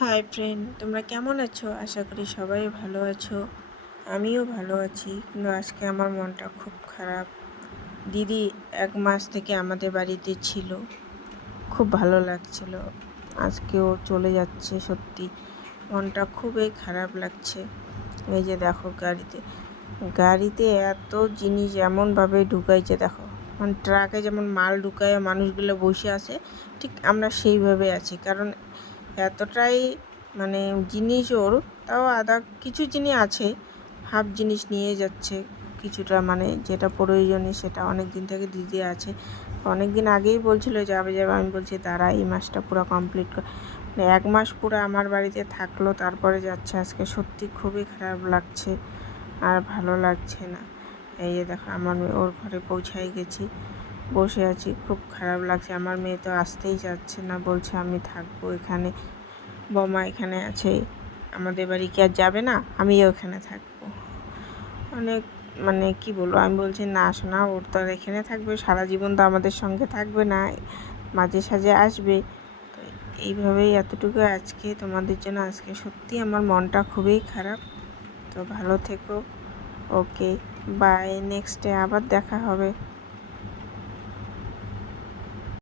Hi friend তোমরা কেমন আছো? আশা করি সবাই ভালো আছো। আমিও ভালো আছি। কিন্তু আজকে আমার মনটা খুব খারাপ। দিদি এক মাস থেকে আমাদের বাড়িতে ছিল। খুব ভালো লাগছিল। আজকে ও চলে যাচ্ছে সত্যি। মনটা খুবই খারাপ লাগছে। এই যে দেখো গাড়িতে। গাড়িতে এত জিনিস এমনভাবে ঢুকাইছে দেখো। মানে ট্রাকে যেমন মাল ঢুকায় মানুষগুলো বসে আছে, ঠিক আমরা সেইভাবে আছি। কারণ এতটাই মানে জিনিস ওর, তাও আদা কিছু জিনিস আছে হাফ জিনিস নিয়ে যাচ্ছে কিছুটা মানে যেটা প্রয়োজনীয় সেটা অনেক দিন থেকে দিদি আছে। অনেক দিন আগেই বলছিল, যাবে যাবে। আমি বলছি তারা এই মাসটা পুরো কমপ্লিট মানে এক মাস পুরো আমার বাড়িতে থাকল, তারপরে যাচ্ছে আজকে। সত্যি খুবই খারাপ লাগছে আর ভালো লাগছে না। এই যে দেখো, আমার ওর ঘরে পৌঁছাই গেছি। বসে আছি, খুব খারাপ লাগছে। আমার মেয়ে তো আসতেই যাচ্ছে না, বলছে আমি থাকব এখানে, বমা এখানে আছে, আমাদের বাড়ি কি আর যাবে না? আমিও এখানে থাকব। অনেক মানে কি বলব, আমি বলছি না শোনা ওর তো আর এখানে থাকবে, সারা জীবন তো আমাদের সঙ্গে থাকবে না, মাঝে সাঝে আসবে। তো এইভাবেই এতটুকু আজকে তোমাদের জন্য, আজকে সত্যি আমার মনটা খুবই খারাপ। তো ভালো থেকো, ওকে, বাই নেক্সট ডে আবার দেখা হবে।